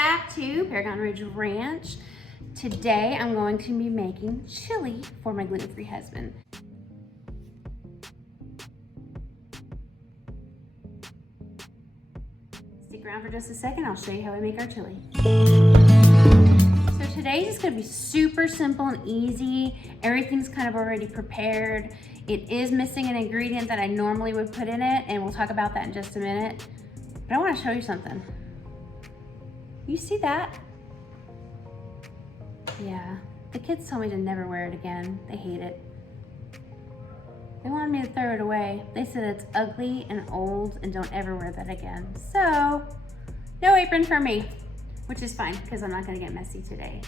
back to Paragon Ridge Ranch. Today I'm going to be making chili for my gluten-free husband. Stick around for just a second, I'll show you how we make our chili. So today's is gonna be super simple and easy. Everything's kind of already prepared. It is missing an ingredient that I normally would put in it, and we'll talk about that in just a minute. But I wanna show you something. You see that? Yeah, the kids told me to never wear it again. They hate it. They wanted me to throw it away. They said it's ugly and old and don't ever wear that again. So, no apron for me, which is fine because I'm not gonna get messy today.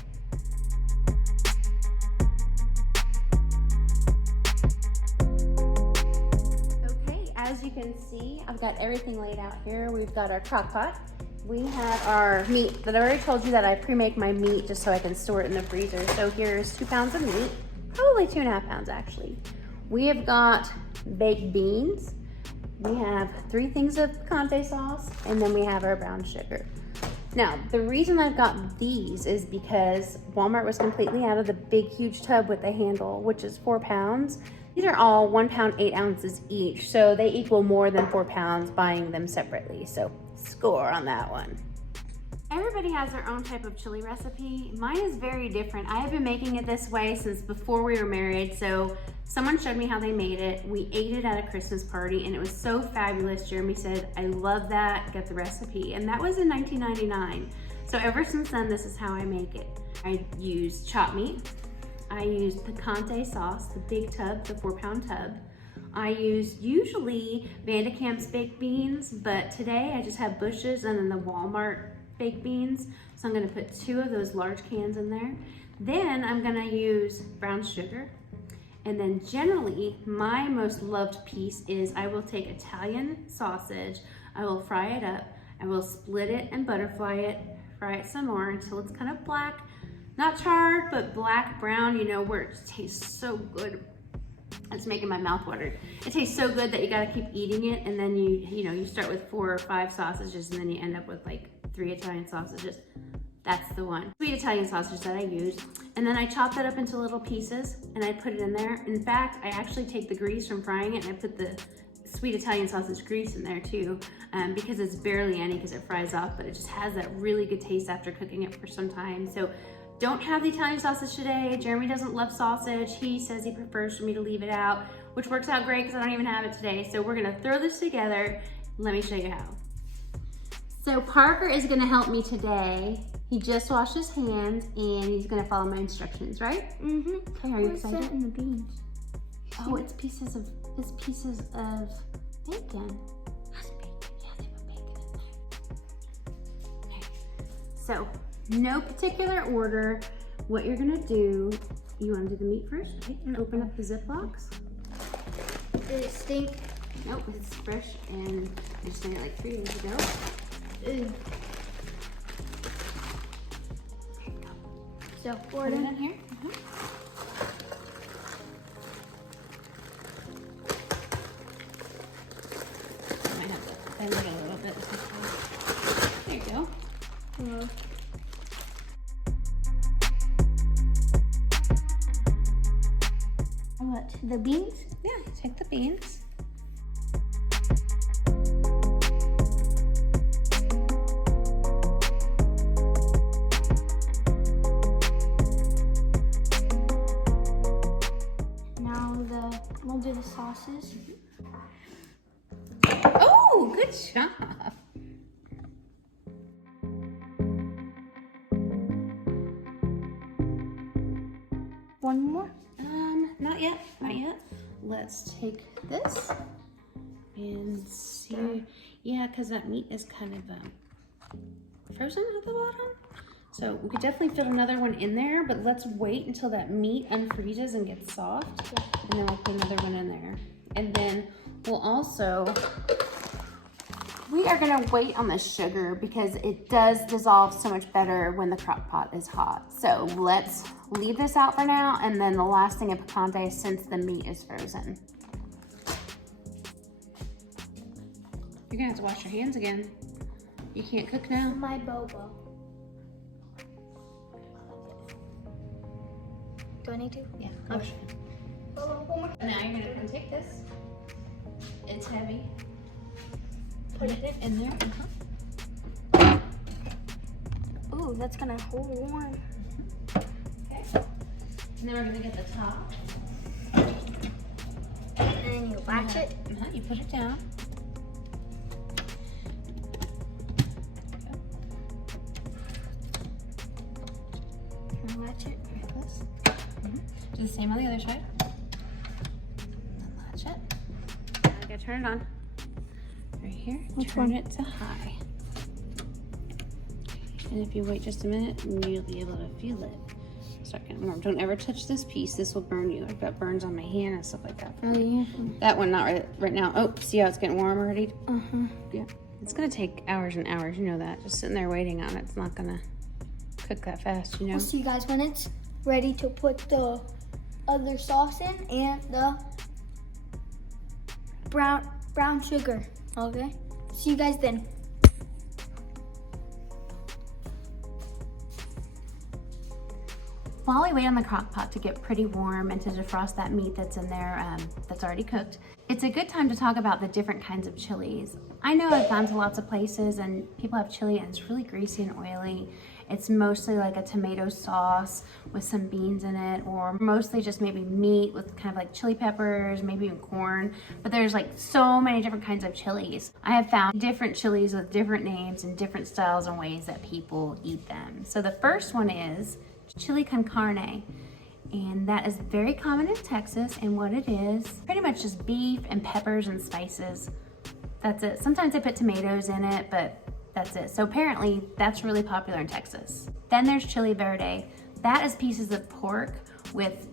Okay, as you can see, I've got everything laid out here. We've got our crock pot. We have our meat that I already told you that I pre-make my meat just so I can store it in the freezer. So here's 2 pounds of meat, probably 2.5 pounds actually. We have got baked beans. We have 3 things of picante sauce, and then we have our brown sugar. Now, the reason I've got these is because Walmart was completely out of the big, huge tub with the handle, which is 4 pounds. These are all 1 pound, 8 ounces each, so they equal more than 4 pounds buying them separately. So score on that one. Everybody has their own type of chili recipe. Mine is very different. I have been making it this way since before we were married. So someone showed me how they made it. We ate it at a Christmas party and it was so fabulous. Jeremy said, I love that, get the recipe. And that was in 1999. So ever since then, this is how I make it. I use chopped meat. I use picante sauce, the big tub, the 4 pound tub. I use usually Vandecamp's baked beans, but today I just have Bush's and then the Walmart baked beans. So I'm gonna put 2 of those large cans in there. Then I'm gonna use brown sugar. And then generally, my most loved piece is I will take Italian sausage, I will fry it up, I will split it and butterfly it, fry it some more until it's kind of black. Not charred, but black, brown, you know, where it tastes so good. It's making my mouth water. It tastes so good that you gotta keep eating it, and then you start with 4 or 5 sausages, and then you end up with like 3 Italian sausages. That's the one. 3 Italian sausages that I use. And then I chop that up into little pieces, and I put it in there. In fact, I actually take the grease from frying it, and I put the sweet Italian sausage grease in there too, because it's barely any because it fries off, but it just has that really good taste after cooking it for some time. So don't have the Italian sausage today. Jeremy doesn't love sausage. He says he prefers for me to leave it out, which works out great because I don't even have it today. So we're gonna throw this together. Let me show you how. So Parker is gonna help me today. He just washed his hands and he's gonna follow my instructions, right? Mm-hmm. Okay, are you excited? What's that in the beans? Oh, it's pieces of bacon. That's bacon. Yeah, they put bacon in there. Okay. So, no particular order. What you're gonna do, you wanna do the meat first, right? And open up the Ziplocs. Does it stink? Nope, it's fresh and I just made it like 3 days ago. Ew. So, pour Put it it in. in here. I might have to bend it a little bit. There you go. What? The beans? Yeah, take the beans. We'll do the sauces. Oh, good job. One more? Not yet, not yet. Let's take this and see. Yeah, because that meat is kind of frozen at the bottom. So we could definitely fit another one in there, but let's wait until that meat unfreezes and gets soft. Yeah. And then we'll put another one in there. And then we'll also, we are gonna wait on the sugar because it does dissolve so much better when the crock pot is hot. So let's leave this out for now. And then the last thing of picante since the meat is frozen. You're gonna have to wash your hands again. You can't cook now. My bobo. Do I need to? Yeah. Okay. Now you're gonna come take this. It's heavy. Put it in there. Ooh, that's gonna hold warm. Okay. And then we're gonna get the top. And then you latch it. You put it down. And latch it. Like this. Do the same on the other side. And latch it. Now I gotta turn it on. Right here. Turn it to high. And if you wait just a minute, you'll be able to feel it start getting warm. Don't ever touch this piece. This will burn you. I've got burns on my hand and stuff like that. Oh, yeah. That one, not right now. Oh, see how it's getting warm already? Uh-huh. Yeah. It's gonna take hours and hours, you know that. Just sitting there waiting on it, it's not gonna cook that fast, you know? I'll see you guys when it's ready to put the other sauce in and the brown sugar. Okay? See you guys then. While we wait on the crock pot to get pretty warm and to defrost that meat that's in there that's already cooked, it's a good time to talk about the different kinds of chilies. I know I've gone to lots of places and people have chili and it's really greasy and oily. It's mostly like a tomato sauce with some beans in it, or mostly just maybe meat with kind of like chili peppers, maybe even corn. But there's like so many different kinds of chilies. I have found different chilies with different names and different styles and ways that people eat them. So the first one is chili con carne, and that is very common in Texas. And what it is, pretty much just beef and peppers and spices. That's it. Sometimes they put tomatoes in it, but that's it. So apparently that's really popular in Texas. Then there's chili verde. That is pieces of pork with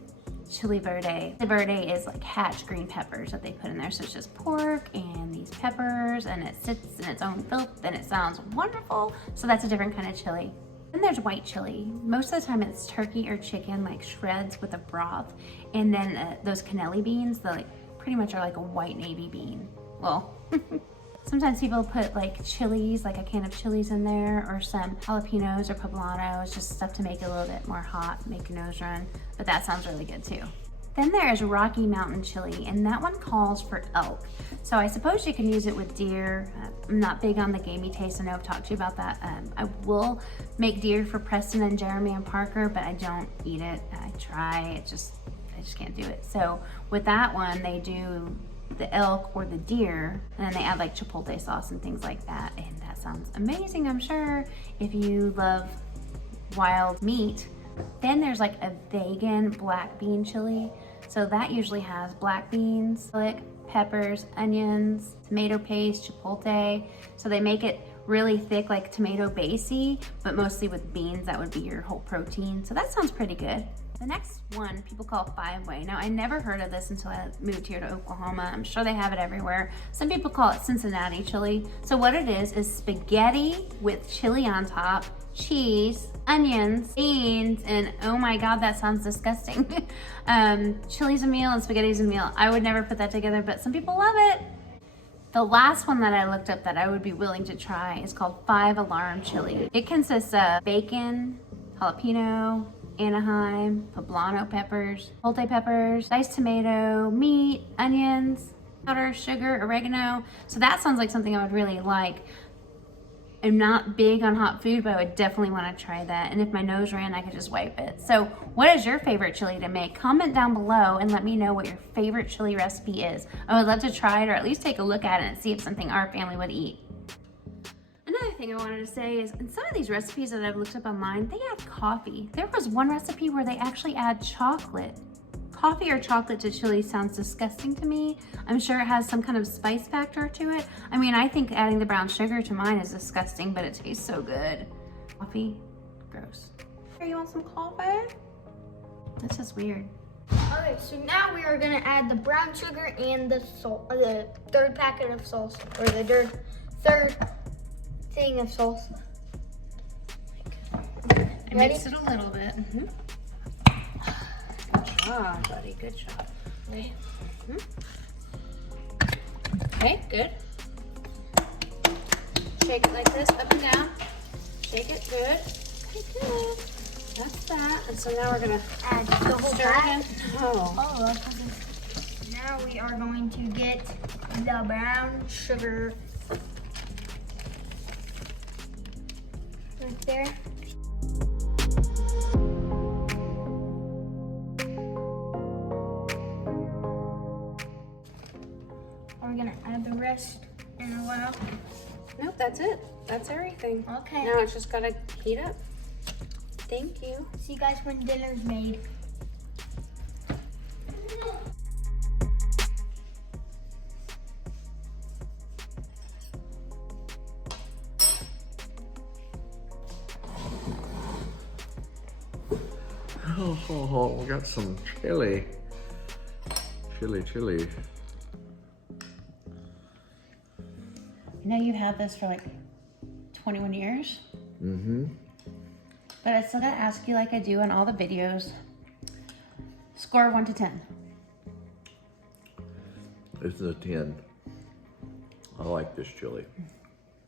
chili verde. The verde is like hatch green peppers that they put in there. So it's just pork and these peppers, and it sits in its own filth and it sounds wonderful. So that's a different kind of chili. Then there's white chili. Most of the time it's turkey or chicken, like shreds with a broth. And then those cannelli beans, they like pretty much are like a white navy bean. Well, sometimes people put like chilies, like a can of chilies in there, or some jalapenos or poblanos, just stuff to make it a little bit more hot, make your nose run. But that sounds really good too. Then there's Rocky Mountain chili, and that one calls for elk. So I suppose you can use it with deer. I'm not big on the gamey taste. I know I've talked to you about that. I will make deer for Preston and Jeremy and Parker, but I don't eat it. I try, I just can't do it. So with that one, they do the elk or the deer, and then they add like chipotle sauce and things like that. And that sounds amazing, I'm sure, if you love wild meat. Then there's like a vegan black bean chili. So that usually has black beans, garlic, peppers, onions, tomato paste, chipotle. So they make it really thick, like tomato basey, but mostly with beans. That would be your whole protein. So that sounds pretty good. The next one people call five-way. Now, I never heard of this until I moved here to Oklahoma. I'm sure they have it everywhere. Some people call it Cincinnati chili. So what it is spaghetti with chili on top, cheese, onions, beans, and oh my God, that sounds disgusting. Chili's a meal and spaghetti's a meal. I would never put that together, but some people love it. The last one that I looked up that I would be willing to try is called 5 Alarm Chili. It consists of bacon, jalapeno, Anaheim, poblano peppers, chipotle peppers, diced tomato, meat, onions, powder, sugar, oregano. So that sounds like something I would really like. I'm not big on hot food, but I would definitely want to try that. And if my nose ran, I could just wipe it. So what is your favorite chili to make? Comment down below and let me know what your favorite chili recipe is. I would love to try it, or at least take a look at it and see if something our family would eat. Another thing I wanted to say is, in some of these recipes that I've looked up online, they add coffee. There was one recipe where they actually add chocolate. Coffee or chocolate to chili sounds disgusting to me. I'm sure it has some kind of spice factor to it. I mean, I think adding the brown sugar to mine is disgusting, but it tastes so good. Coffee, gross. Here, you want some coffee? That's just weird. Okay, so now we are gonna add the brown sugar and the salt, or the third packet of salsa, or the third thing of salsa. I mixed it a little bit. Good job, buddy. Good job. Okay. Okay, good. Shake it like this, up and down. Shake it, good. Okay, good. That's that. And so now we're gonna add the whole stir pack. it in. Oh. Oh, now we are going to get the brown sugar right there. We're gonna add the rest in a while. Nope, that's it. That's everything. Okay. Now it's just gotta heat up. Thank you. See you guys when dinner's made. Oh, we got some chili. Chili. You know you had this for like 21 years? Mm-hmm. But I still gotta ask you like I do on all the videos. Score 1 to 10. This is a 10. I like this chili.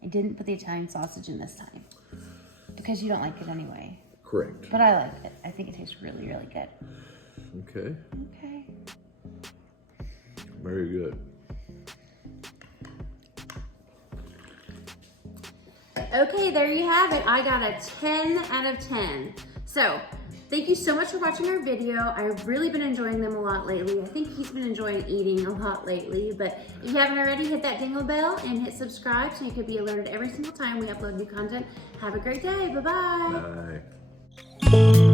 I didn't put the Italian sausage in this time because you don't like it anyway. Correct. But I like it. I think it tastes really, really good. Okay. Okay. Very good. Okay, there you have it. I got a 10 out of 10. So, thank you so much for watching our video. I've really been enjoying them a lot lately. I think he's been enjoying eating a lot lately. But if you haven't already, hit that dingle bell and hit subscribe so you can be alerted every single time we upload new content. Have a great day. Bye-bye. Bye.